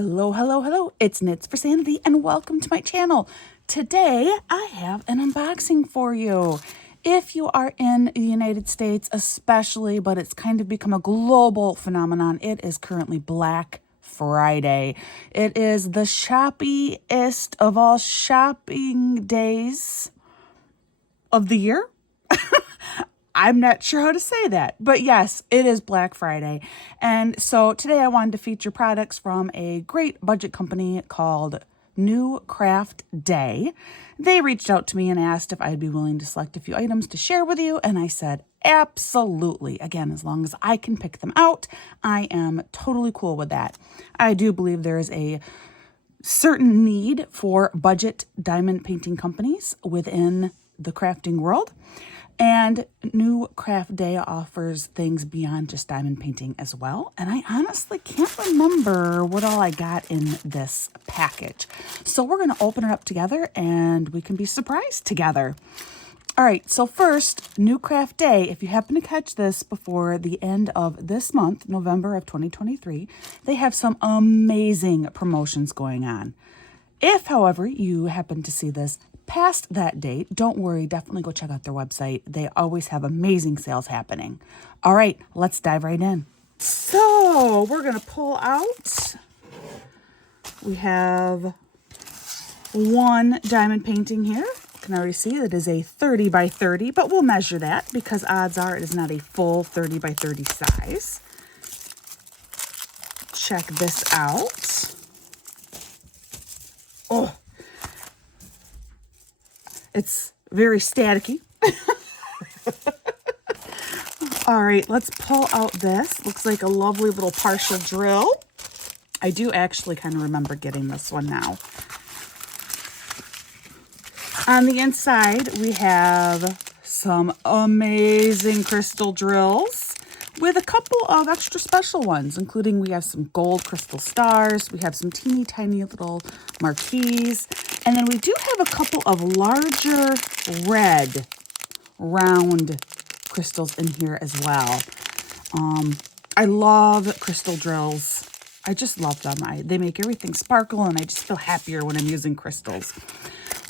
Hello, hello, hello. It's Knits for Sanity and welcome to my channel. Today, I have an unboxing for you. If you are in the United States especially, but it's kind of become a global phenomenon, it is currently Black Friday. It is the shoppiest of all shopping days of the year. I'm not sure how to say that, but yes, it is Black Friday. And so today I wanted to feature products from a great budget company called New Craft Day. They reached out to me and asked if I'd be willing to select a few items to share with you, and I said, absolutely. Again, as long as I can pick them out, I am totally cool with that. I do believe there is a certain need for budget diamond painting companies within the crafting world. And New Craft Day offers things beyond just diamond painting as well. And I honestly can't remember what all I got in this package. So we're going to open it up together and we can be surprised together. All right, so first, New Craft Day. If you happen to catch this before the end of this month, November of 2023, they have some amazing promotions going on. If, however, you happen to see this past that date, don't worry, definitely go check out their website. They always have amazing sales happening. All right, let's dive right in. So we're going to pull out, we have one diamond painting here. You can already see it is a 30 by 30, but we'll measure that because odds are it is not a full 30 by 30 size. Check this out. Oh, it's very staticky. All right, let's pull out this. Looks like a lovely little partial drill. I do actually kind of remember getting this one now. On the inside, we have some amazing crystal drills with a couple of extra special ones, including we have some gold crystal stars, we have some teeny tiny little marquees, and then we do have a couple of larger red round crystals in here as well. I love crystal drills. I just love them. They make everything sparkle, and I just feel happier when I'm using crystals.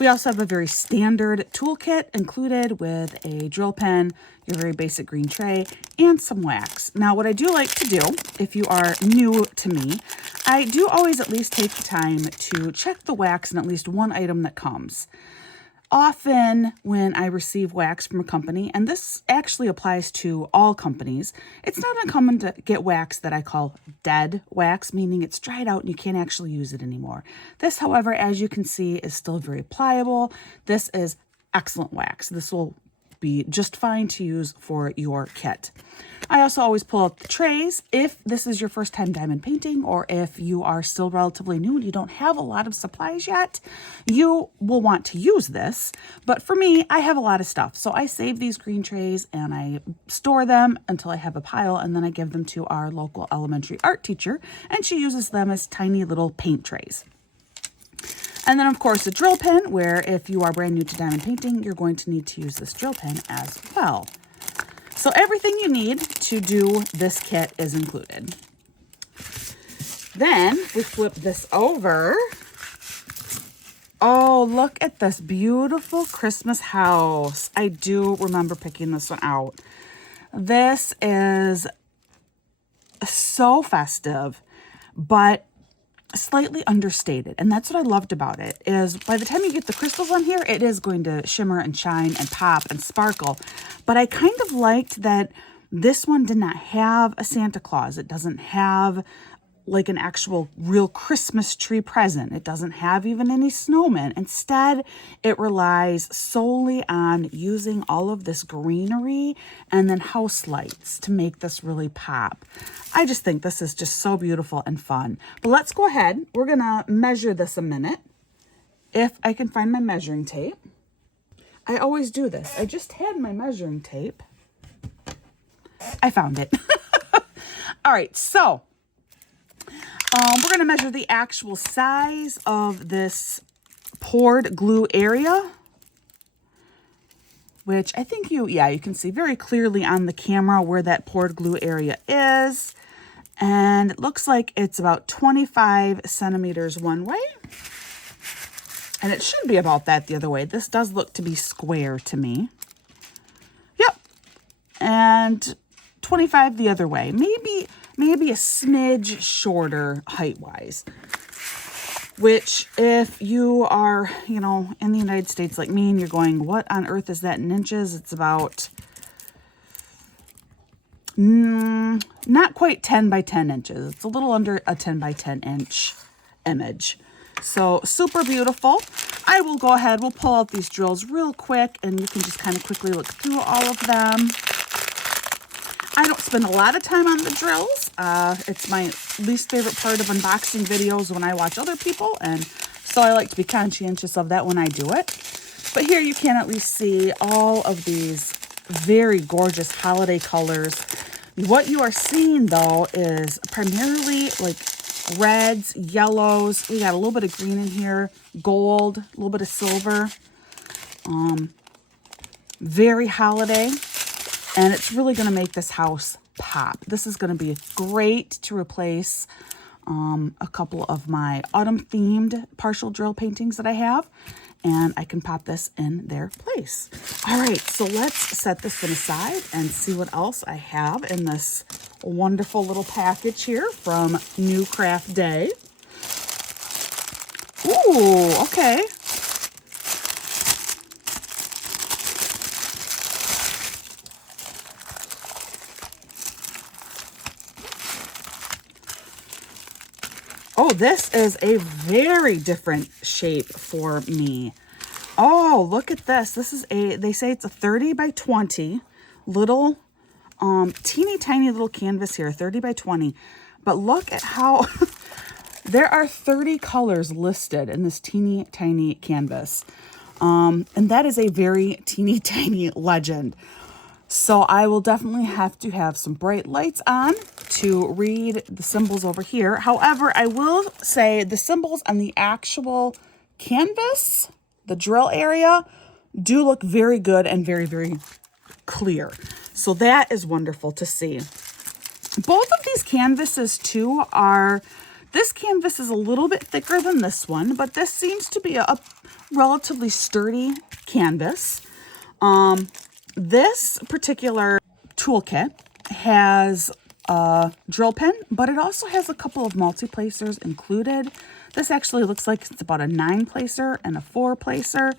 We also have a very standard toolkit included with a drill pen, your very basic green tray, and some wax. Now, what I do like to do, if you are new to me, I do always at least take the time to check the wax in at least one item that comes. Often when I receive wax from a company, and this actually applies to all companies, it's not uncommon to get wax that I call dead wax, meaning it's dried out and you can't actually use it anymore. This, however, as you can see, is still very pliable. This is excellent wax. This will be just fine to use for your kit. I also always pull out the trays if this is your first time diamond painting, or if you are still relatively new and you don't have a lot of supplies yet, you will want to use this. But for me, I have a lot of stuff. So I save these green trays and I store them until I have a pile, and then I give them to our local elementary art teacher, and she uses them as tiny little paint trays. And then, of course, a drill pen, where if you are brand new to diamond painting, you're going to need to use this drill pen as well. So everything you need to do this kit is included. Then we flip this over. Oh, look at this beautiful Christmas house. I do remember picking this one out. This is so festive, but slightly understated, and that's what I loved about it, is by the time you get the crystals on here, it is going to shimmer and shine and pop and sparkle. But I kind of liked that this one did not have a Santa Claus. It doesn't have like an actual real Christmas tree present. It doesn't have even any snowmen. Instead, it relies solely on using all of this greenery and then house lights to make this really pop. I just think this is just so beautiful and fun. But let's go ahead. We're going to measure this a minute. If I can find my measuring tape. I always do this. I just had my measuring tape. I found it. All right, so we're going to measure the actual size of this poured glue area, which I think you can see very clearly on the camera where that poured glue area is. And it looks like it's about 25 centimeters one way. And it should be about that the other way. This does look to be square to me. Yep. And 25 the other way. Maybe a smidge shorter height-wise. Which, if you are, you know, in the United States like me and you're going, what on earth is that in inches? It's about not quite 10 by 10 inches. It's a little under a 10 by 10 inch image. So super beautiful. I will go ahead, we'll pull out these drills real quick and you can just kind of quickly look through all of them. I don't spend a lot of time on the drills. It's my least favorite part of unboxing videos when I watch other people, and so I like to be conscientious of that when I do it. But here you can at least see all of these very gorgeous holiday colors. What you are seeing though is primarily like reds, yellows. We got a little bit of green in here, gold, a little bit of silver. Very holiday. And it's really going to make this house pop. This is going to be great to replace a couple of my autumn-themed partial drill paintings that I have. And I can pop this in their place. All right, so let's set this one aside and see what else I have in this wonderful little package here from New Craft Day. Ooh, okay. Oh, this is a very different shape for me. Oh, look at this. This is they say it's a 30 by 20 little, teeny tiny little canvas here, 30 by 20. But look at how there are 30 colors listed in this teeny tiny canvas. And that is a very teeny tiny legend. So I will definitely have to have some bright lights on to read the symbols over here. However, I will say the symbols on the actual canvas, the drill area, do look very good and very, very clear. So that is wonderful to see. Both of these canvases too are, this canvas is a little bit thicker than this one, but this seems to be a relatively sturdy canvas. This particular toolkit has a drill pin, but it also has a couple of multi-placers included. This actually looks like it's about a 9-placer and a 4-placer.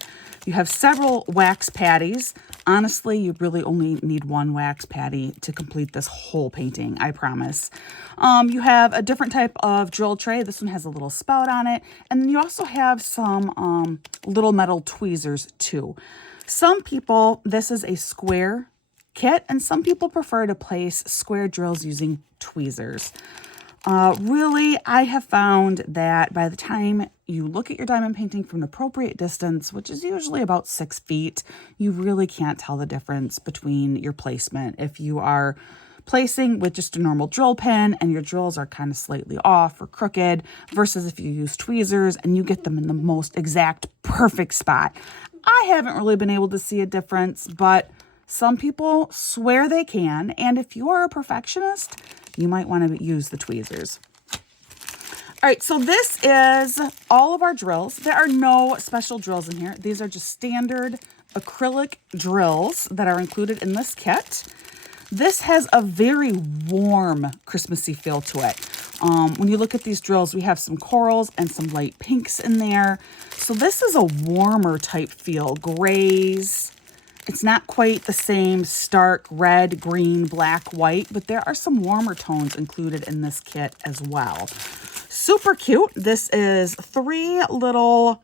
You have several wax patties. Honestly, you really only need one wax patty to complete this whole painting, I promise. You have a different type of drill tray. This one has a little spout on it. And then you also have some little metal tweezers too. Some people, this is a square kit, and some people prefer to place square drills using tweezers. Really, I have found that by the time you look at your diamond painting from an appropriate distance, which is usually about 6 feet, you really can't tell the difference between your placement. If you are placing with just a normal drill pen and your drills are kind of slightly off or crooked versus if you use tweezers and you get them in the most exact perfect spot. I haven't really been able to see a difference, but some people swear they can. And if you are a perfectionist, you might want to use the tweezers. All right, so this is all of our drills. There are no special drills in here. These are just standard acrylic drills that are included in this kit. This has a very warm Christmassy feel to it. When you look at these drills, we have some corals and some light pinks in there. So this is a warmer type feel, grays. It's not quite the same stark red, green, black, white, but there are some warmer tones included in this kit as well. Super cute. This is 3 little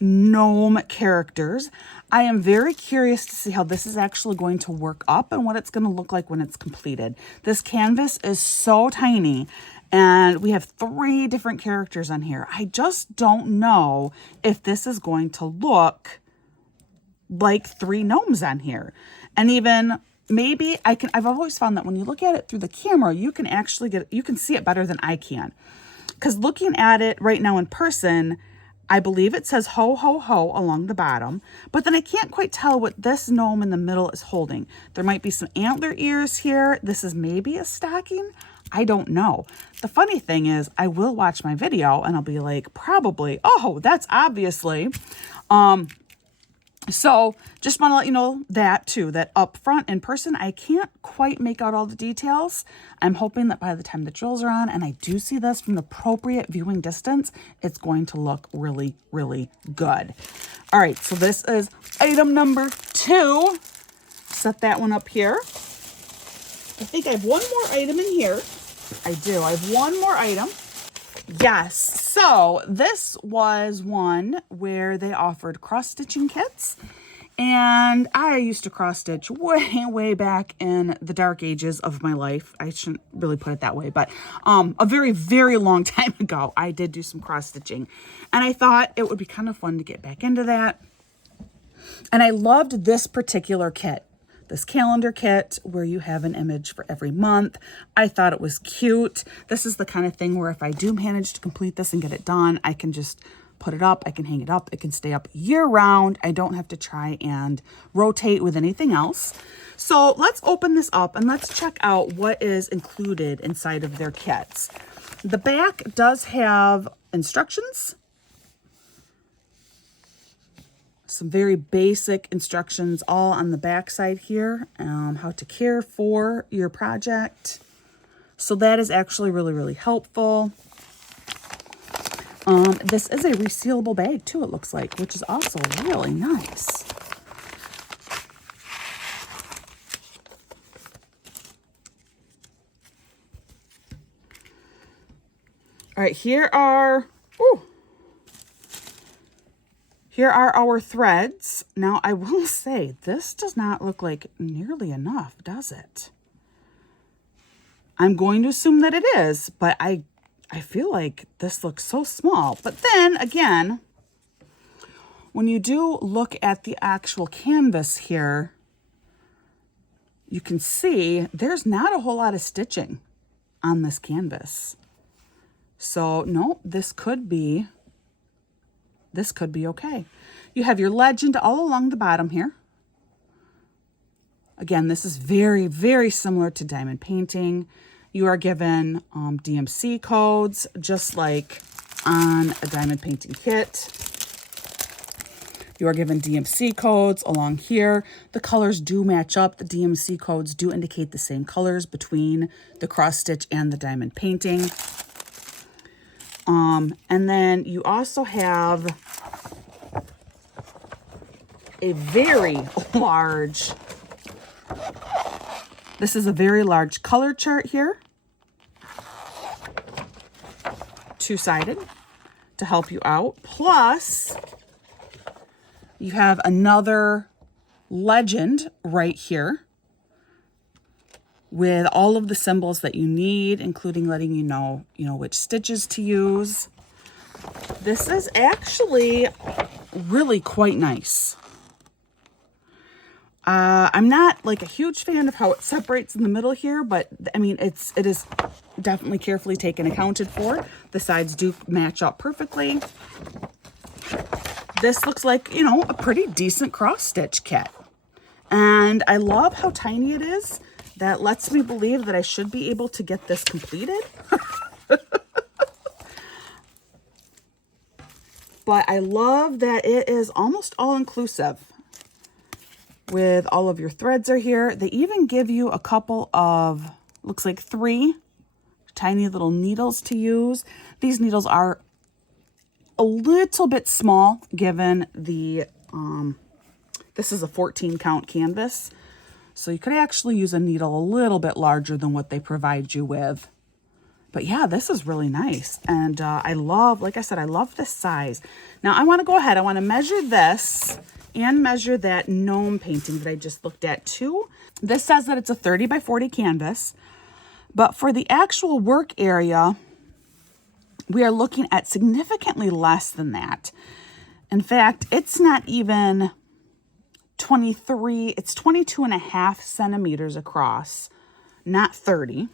gnome characters. I am very curious to see how this is actually going to work up and what it's going to look like when it's completed. This canvas is so tiny and we have 3 different characters on here. I just don't know if this is going to look like 3 gnomes on here. And even maybe I've always found that when you look at it through the camera, you can actually you can see it better than I can. Because looking at it right now in person, I believe it says ho, ho, ho along the bottom, but then I can't quite tell what this gnome in the middle is holding. There might be some antler ears here. This is maybe a stocking. I don't know. The funny thing is I will watch my video and I'll be like, probably, oh, that's obviously. So just want to let you know that too, that up front in person, I can't quite make out all the details. I'm hoping that by the time the drills are on and I do see this from the appropriate viewing distance, it's going to look really, really good. All right, so this is item number 2. Set that one up here. I think I have one more item in here. I do. I have one more item. Yes. So this was one where they offered cross-stitching kits. And I used to cross-stitch way, way back in the dark ages of my life. I shouldn't really put it that way, but a very, very long time ago, I did do some cross-stitching. And I thought it would be kind of fun to get back into that. And I loved this particular kit. This calendar kit where you have an image for every month. I thought it was cute. This is the kind of thing where if I do manage to complete this and get it done, I can just put it up. I can hang it up. It can stay up year round. I don't have to try and rotate with anything else. So let's open this up and let's check out what is included inside of their kits. The back does have instructions. Some very basic instructions all on the back side here, how to care for your project. So that is actually really, really helpful. This is a resealable bag too, it looks like, which is also really nice. All right, here are our threads. Now, I will say, this does not look like nearly enough, does it? I'm going to assume that it is, but I feel like this looks so small. But then, again, when you do look at the actual canvas here, you can see there's not a whole lot of stitching on this canvas. So, no, this could be okay. You have your legend all along the bottom here. Again, this is very, very similar to diamond painting. You are given DMC codes, just like on a diamond painting kit. You are given DMC codes along here. The colors do match up. The DMC codes do indicate the same colors between the cross stitch and the diamond painting. And then you also have a very large, this is a very large color chart here, two-sided to help you out. Plus, you have another legend right here with all of the symbols that you need, including letting you know which stitches to use. This is actually really quite nice. I'm not like a huge fan of how it separates in the middle here, but I mean, it is definitely carefully taken accounted for. The sides do match up perfectly. This looks like, a pretty decent cross stitch kit. And I love how tiny it is. That lets me believe that I should be able to get this completed. But I love that it is almost all inclusive with all of your threads are here. They even give you a couple of, looks like 3 tiny little needles to use. These needles are a little bit small given the, this is a 14 count canvas. So you could actually use a needle a little bit larger than what they provide you with. But yeah, this is really nice. And I love, like I said, I love this size. Now I want to go ahead. I want to measure this and measure that gnome painting that I just looked at too. This says that it's a 30 by 40 canvas. But for the actual work area, we are looking at significantly less than that. In fact, it's not even 23, it's 22.5 centimeters across, not 30.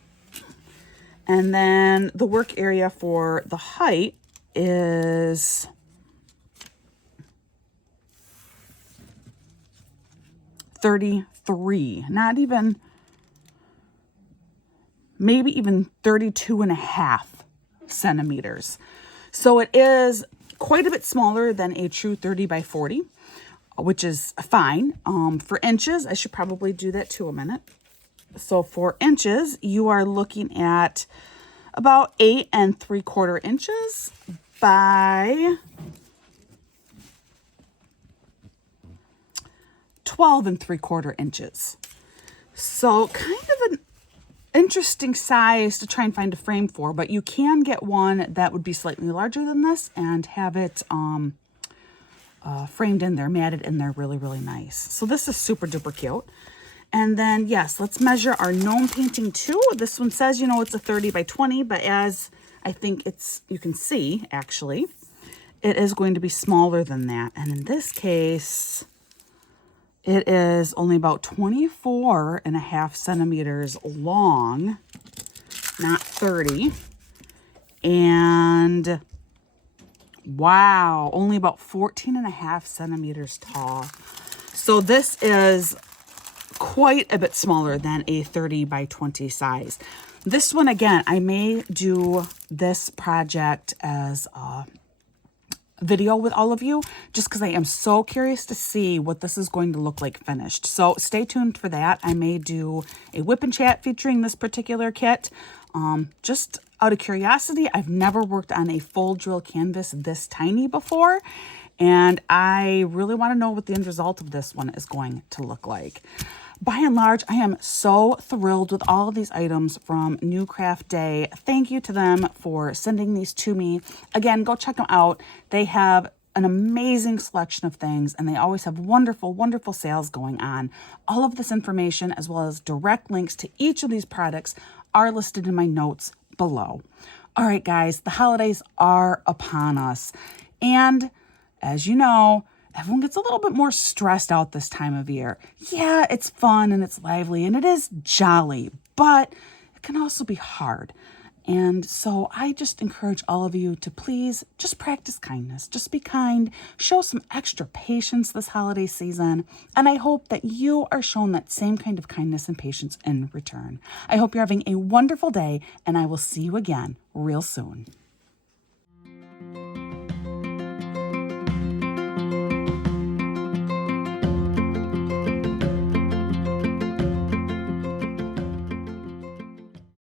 And then the work area for the height is 33, not even maybe even 32.5 centimeters. So it is quite a bit smaller than a true 30 by 40, which is fine. For inches, I should probably do that too a minute. So for inches, you are looking at about 8 3/4 inches by 12 3/4 inches. So kind of an interesting size to try and find a frame for, but you can get one that would be slightly larger than this and have it framed in there, matted in there really, really nice. So this is super duper cute. And then, yes, let's measure our gnome painting too. This one says, you know, it's a 30 by 20, but as I think you can see, actually, it is going to be smaller than that. And in this case, it is only about 24.5 centimeters long, not 30. And wow, only about 14.5 centimeters tall. So this is quite a bit smaller than a 30 by 20 size. This one, again, I may do this project as a video with all of you, just because I am so curious to see what this is going to look like finished. So stay tuned for that. I may do a whip and chat featuring this particular kit. Just out of curiosity, I've never worked on a full drill canvas this tiny before, and I really want to know what the end result of this one is going to look like. By and large, I am so thrilled with all of these items from New Craft Day. Thank you to them for sending these to me. Again, go check them out. They have an amazing selection of things, and they always have wonderful, wonderful sales going on. All of this information, as well as direct links to each of these products, are listed in my notes below. All right, guys, the holidays are upon us. And as you know, everyone gets a little bit more stressed out this time of year. Yeah, it's fun and it's lively and it is jolly, but it can also be hard. And so I just encourage all of you to please just practice kindness. Just be kind, show some extra patience this holiday season. And I hope that you are shown that same kind of kindness and patience in return. I hope you're having a wonderful day, and I will see you again real soon.